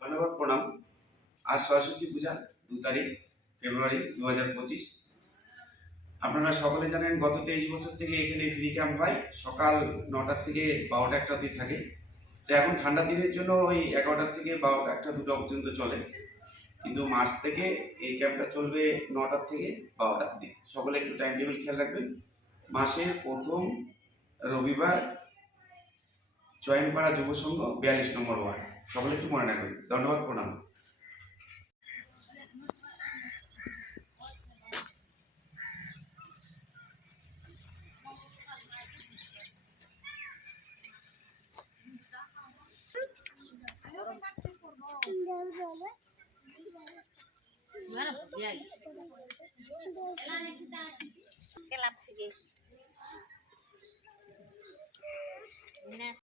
ধন্যবাদ, প্রণাম। আর সরস্বতী পূজা, দু তারিখ, ফেব্রুয়ারি দু হাজার পঁচিশ। আপনারা সকলে জানেন, গত তেইশ বছর থেকে এখানে ফ্রি ক্যাম্প হয়। সকাল নটার থেকে বারোটা একটা অবধি থাকে। তো এখন ঠান্ডার দিনের জন্য ওই এগারোটার থেকে বারোটা একটা, দুটো পর্যন্ত চলে। কিন্তু মার্চ থেকে এই ক্যাম্পটা চলবে নটার থেকে বারোটার অবধি সকলে একটু টাইম টেবিল খেয়াল রাখবেন। মাসের প্রথম রবিবার চয়নপাড়া যুব সংঘ বিয়াল্লিশ নম্বর ওয়ার্ড। সকলে একটু মনে রাখবেন। ধন্যবাদ, প্রণাম। Kelap sige.